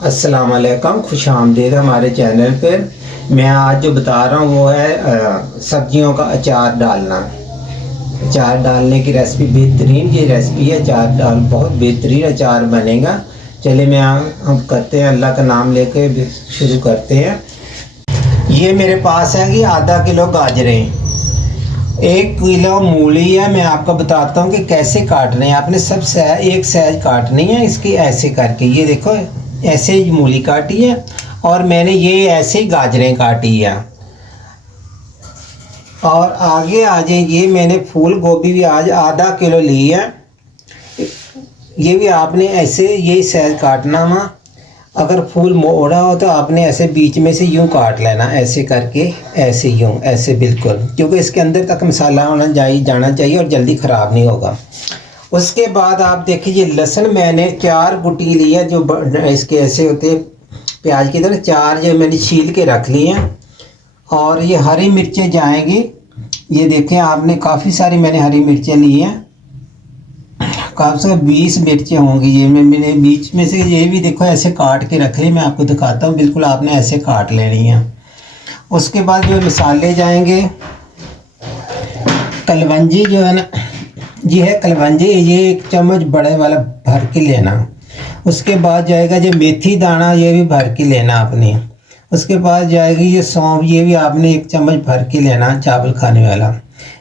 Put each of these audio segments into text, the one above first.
अस्सलाम वालेकुम, खुश आमदीद हमारे चैनल पर। मैं आज जो बता रहा हूँ वो है सब्जियों का अचार डालना। अचार डालने की रेसिपी बेहतरीन ये रेसिपी है। अचार डाल बहुत बेहतरीन अचार बनेगा। चलिए हम करते हैं, अल्लाह का नाम लेके शुरू करते हैं। ये मेरे पास है कि आधा किलो गाजरें, 1 किलो मूली है। मैं आपको बताता हूँ कि कैसे काटने हैं। आपने सब एक साइज काटनी है इसकी, ऐसे करके। ये देखो ऐसे ही मूली काटी है और मैंने ये ऐसे ही गाजरें काटी है। और आगे आ जाए, ये मैंने फूल गोभी भी आज आधा किलो ली है। ये भी आपने ऐसे यही साइज काटना वा। अगर फूल मोड़ा हो तो आपने ऐसे बीच में से यूं काट लेना, ऐसे करके, ऐसे यूं, ऐसे बिल्कुल, क्योंकि इसके अंदर तक मसाला जाना चाहिए और जल्दी ख़राब नहीं होगा। उसके बाद आप देखिए, ये लहसुन मैंने 4 गुटी ली है, जो इसके ऐसे होते प्याज की तरह। 4 जो मैंने छील के रख ली हैं। और ये हरी मिर्चें जाएंगी। ये देखें आपने, काफ़ी सारी मैंने हरी मिर्चें ली हैं, कम से कम 20 मिर्चें होंगी। ये मैंने बीच में से ये भी देखो ऐसे काट के रख ली। मैं आपको दिखाता हूँ, बिल्कुल आपने ऐसे काट लेनी है। उसके बाद जो मसाले जाएंगे, कलवंजी जो है ना, ये है कलवंजी, ये 1 चम्मच बड़े वाला भर के लेना। उसके बाद जाएगा जो मेथी दाना, ये भी भर के लेना आपने। उसके बाद जाएगी ये सौंफ, ये भी आपने 1 चम्मच भर के लेना, चावल खाने वाला।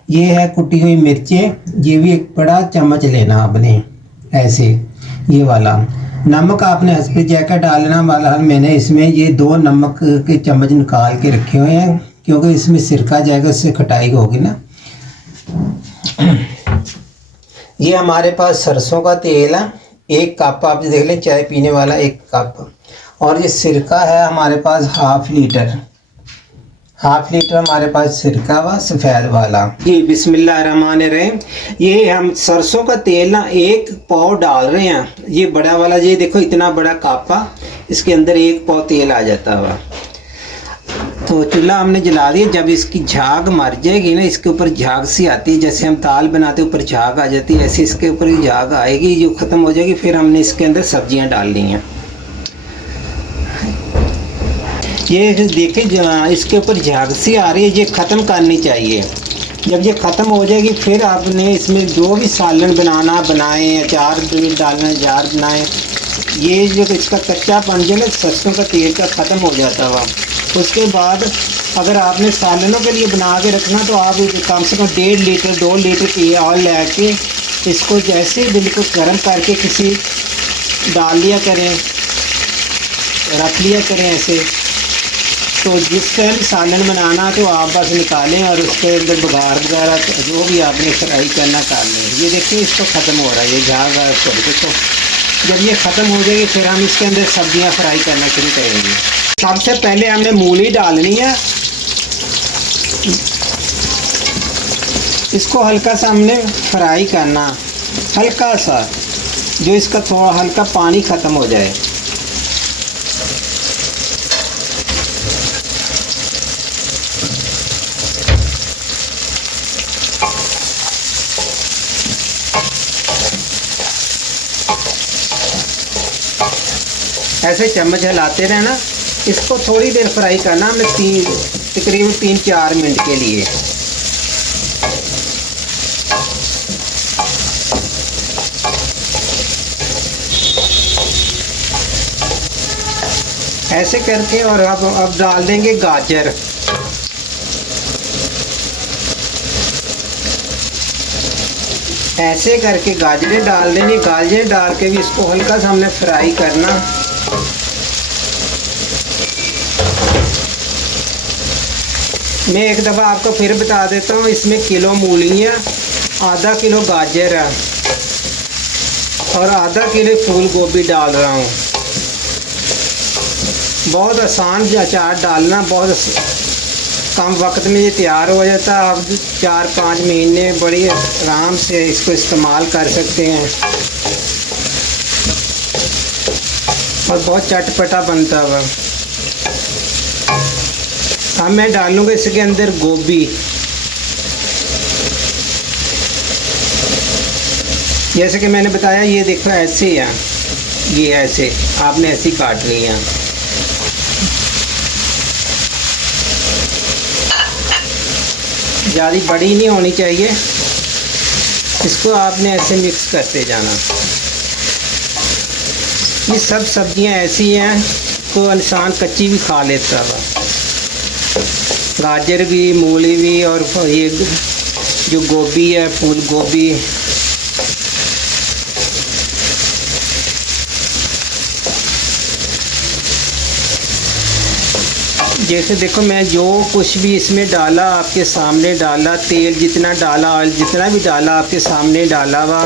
ये है कुटी हुई मिर्चें, ये भी 1 बड़ा चम्मच लेना आपने, ऐसे ये वाला। नमक आपने हंसपी जैकेट डालना वाला। मैंने इसमें ये 2 नमक के चम्मच निकाल के रखे हुए हैं, क्योंकि इसमें सिरका जाएगा, उससे खटाई होगी ना। ये हमारे पास सरसों का तेल है, 1 कप, आप देख लें, चाय पीने वाला 1 कप। और ये सिरका है हमारे पास हाफ लीटर हमारे पास सिरका व सफ़ेद वाला। जी बिस्मिल्लाहिर्रहमानिर्रहीम। ये हम सरसों का तेल ना 1 पाव डाल रहे हैं। ये बड़ा वाला, ये देखो इतना बड़ा कापा, इसके अंदर 1 पाव तेल आ जाता हुआ। तो चूल्हा हमने जला दिया। जब इसकी झाग मर जाएगी ना, इसके ऊपर झाग सी आती है, जैसे हम ताल बनाते ऊपर झाग आ जाती है, ऐसे इसके ऊपर भी झाग आएगी। जो ख़त्म हो जाएगी, फिर हमने इसके अंदर सब्जियां डालनी हैं। ये देखिए, इसके ऊपर झाग सी आ रही है, ये ख़त्म करनी चाहिए। जब ये ख़त्म हो जाएगी, फिर आपने इसमें जो भी सालन बनाएं, अचार डालना, अचार बनाएं। ये जो इसका कच्चापन जो ना सरसों का तेल का ख़त्म हो जाता हुआ। उसके बाद अगर आपने सालनों के लिए बना के रखना, तो आप कम से कम 1.5 लीटर 2 लीटर ऑयल लेके इसको जैसे बिल्कुल गर्म करके किसी डाल लिया करें, रख लिया करें ऐसे। तो जिस टाइम सालन बनाना, तो आप बस निकालें और उसके अंदर बघार वगैरह जो भी आपने फ्राई करना कर लें। ये देखिए, इसको ख़त्म हो रहा है, ये झाग छोटे। तो जब ये ख़त्म हो जाएगी, फिर हम इसके अंदर सब्जियां फ्राई करना शुरू करेंगे। सबसे पहले हमने मूली डालनी है। इसको हल्का सा हमने फ्राई करना, हल्का सा, जो इसका थोड़ा हल्का पानी ख़त्म हो जाए। ऐसे चम्मच हिलाते रहना। इसको थोड़ी देर फ्राई करना हमने, तकरीबन 3-4 मिनट के लिए। ऐसे करके, और अब डाल देंगे गाजर। ऐसे करके गाजरें डाल देंगे। गाजरें डाल के भी इसको हल्का सा हमने फ्राई करना। मैं एक दफ़ा आपको फिर बता देता हूँ, इसमें किलो मूली है, आधा किलो गाजर है और आधा किलो फूल गोभी डाल रहा हूँ। बहुत आसान अचार डालना, बहुत कम वक्त में ये तैयार हो जाता है। आप 4-5 महीने बड़ी आराम से इसको इस्तेमाल कर सकते हैं और बहुत चटपटा बनता है। अब मैं डालूँगा इसके अंदर गोभी। जैसे कि मैंने बताया, ये देखो ऐसे ही है। ये ऐसे आपने ऐसी काटनी है। ज़्यादा बड़ी नहीं होनी चाहिए। इसको आपने ऐसे मिक्स करते जाना। ये सब सब्जियां ऐसी हैं तो इंसान कच्ची भी खा लेता था। गाजर भी, मूली भी, और ये जो गोभी है, फूल गोभी, जैसे देखो मैं जो कुछ भी इसमें डाला आपके सामने डाला, तेल जितना डाला, ऑयल जितना भी डाला आपके सामने डाला हुआ,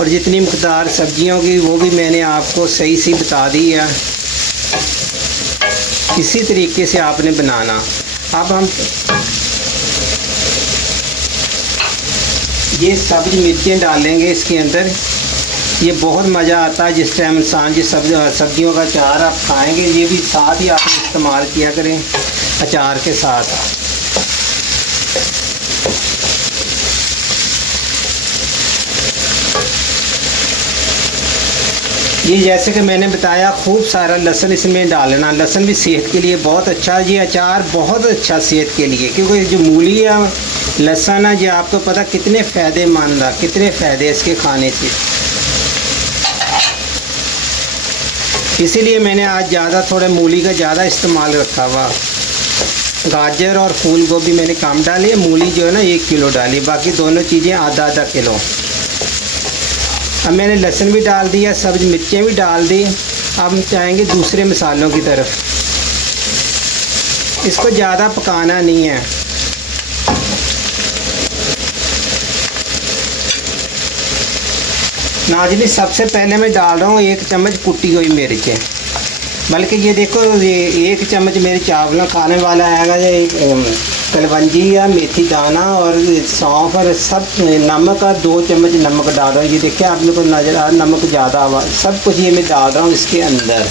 और जितनी मकदार सब्जियों की वो भी मैंने आपको सही सी बता दी है। इसी तरीके से आपने बनाना। अब हम ये सब्ज़ मिर्चें डालेंगे इसके अंदर। ये बहुत मज़ा आता है जिस टाइम इंसान जी सब्जियों का अचार आप खाएंगे, ये भी साथ ही आप इस्तेमाल किया करें अचार के साथ। ये जैसे कि मैंने बताया खूब सारा लहसुन इसमें डालना। लहसुन भी सेहत के लिए बहुत अच्छा है। ये अचार बहुत अच्छा सेहत के लिए, क्योंकि जो मूली है, लहसुन है, ये आपको पता कितने फ़ायदेमंद है, कितने फ़ायदे इसके खाने से। इसीलिए मैंने आज ज़्यादा थोड़ा मूली का ज़्यादा इस्तेमाल रखा हुआ। गाजर और फूल गोभी मैंने कम डाली है, मूली जो है ना 1 किलो डाली, बाकी दोनों चीज़ें आधा आधा किलो। अब मैंने लहसुन भी डाल दिया, सब्ज़ मिर्चें भी डाल दी। अब हम चाहेंगे दूसरे मसालों की तरफ। इसको ज़्यादा पकाना नहीं है। नाज़रीन, सबसे पहले मैं डाल रहा हूँ 1 चम्मच कुटी हुई मिर्चें। बल्कि ये देखो, ये 1 चम्मच मेरे चावल खाने वाला आएगा। ये कलवंजी या मेथी दाना और सौंफ और सब नमक का 2 चम्मच नमक डाल रहा हूँ। ये देखिए आप लोग को नज़र आ, नमक ज़्यादा हुआ। सब कुछ ये मैं डाल रहा हूँ इसके अंदर।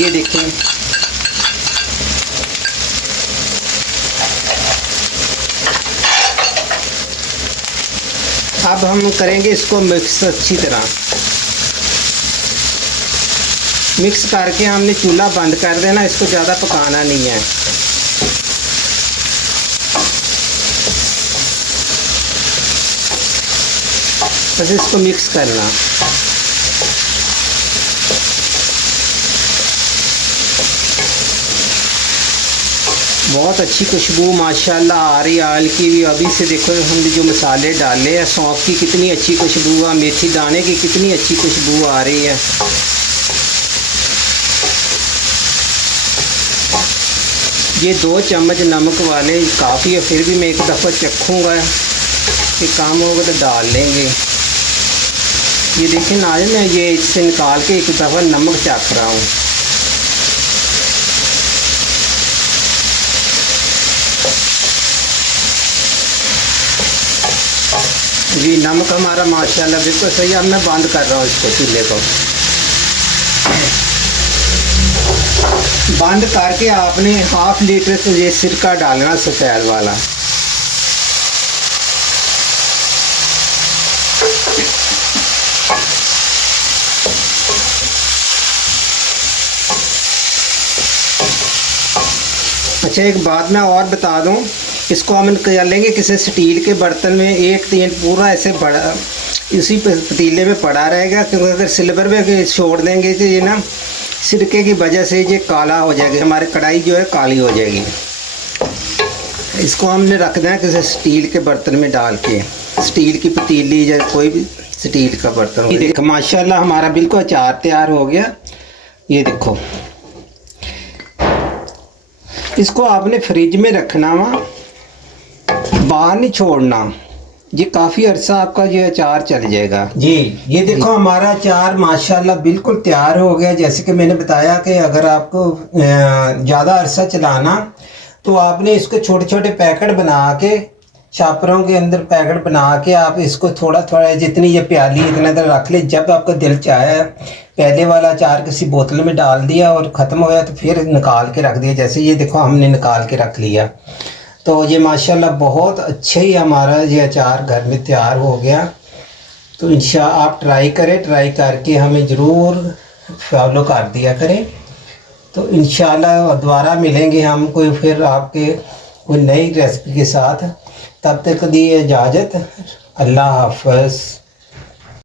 ये देखें, अब हम करेंगे इसको मिक्स अच्छी तरह। मिक्स करके हमने चूल्हा बंद कर देना, इसको ज़्यादा पकाना नहीं है। बस इसको मिक्स करना। बहुत अच्छी खुशबू माशाल्लाह आ रही है आयल की भी। अभी से देखो हमने जो मसाले डाले हैं, सौंफ की कितनी अच्छी खुशबू है, मेथी दाने की कितनी अच्छी खुशबू आ रही है। ये 2 चम्मच नमक वाले काफ़ी है, फिर भी मैं एक दफ़ा चखूँगा कि काम होगा तो डाल लेंगे। ये देखिए नाज़रीन, मैं ये इससे निकाल के एक दफ़ा नमक चख रहा हूँ। जी नमक हमारा माशाल्लाह बिल्कुल सही है। अब मैं बंद कर रहा हूँ इसको, चूल्हे को बंद करके आपने 1/2 लीटर से ये सिरका डालना सफ़ेद वाला। अच्छा, एक बात मैं और बता दूं, इसको हम कर लेंगे किसी स्टील के बर्तन में। 1-3 पूरा ऐसे बड़ा इसी पतीले में पड़ा रहेगा, क्योंकि अगर सिल्वर में छोड़ देंगे तो ये ना सिरके की वजह से ये काला हो जाएगी, हमारी कढ़ाई जो है काली हो जाएगी। इसको हमने रख देना किसी स्टील के बर्तन में डाल के, स्टील की पतीली या कोई भी स्टील का बर्तन। ये देखो माशाल्लाह हमारा बिल्कुल अचार तैयार हो गया। ये देखो, इसको आपने फ्रिज में रखना वा, बाहर नहीं छोड़ना। ये काफ़ी अरसा आपका ये अचार चल जाएगा। जी ये देखो हमारा अचार माशाल्लाह बिल्कुल तैयार हो गया। जैसे कि मैंने बताया कि अगर आपको ज़्यादा अरसा चलाना तो आपने इसको छोटे छोटे पैकेट बना के, छापरों के अंदर पैकेट बना के आप इसको थोड़ा थोड़ा जितनी ये प्याली इतना देर रख ले। जब आपका दिल चाहे पहले वाला अचार किसी बोतल में डाल दिया और ख़त्म हो गया तो फिर निकाल के रख दिया। जैसे ये देखो हमने निकाल के रख लिया, तो ये माशाल्लाह बहुत अच्छे ही हमारा ये अचार घर में तैयार हो गया। तो इंशाअल्लाह आप ट्राई करें, ट्राई करके हमें ज़रूर फॉलो कर दिया करें। तो इंशाअल्लाह दोबारा मिलेंगे हम कोई फिर आपके कोई नई रेसिपी के साथ। तब तक दी इजाज़त, अल्लाह हाफ़िज़।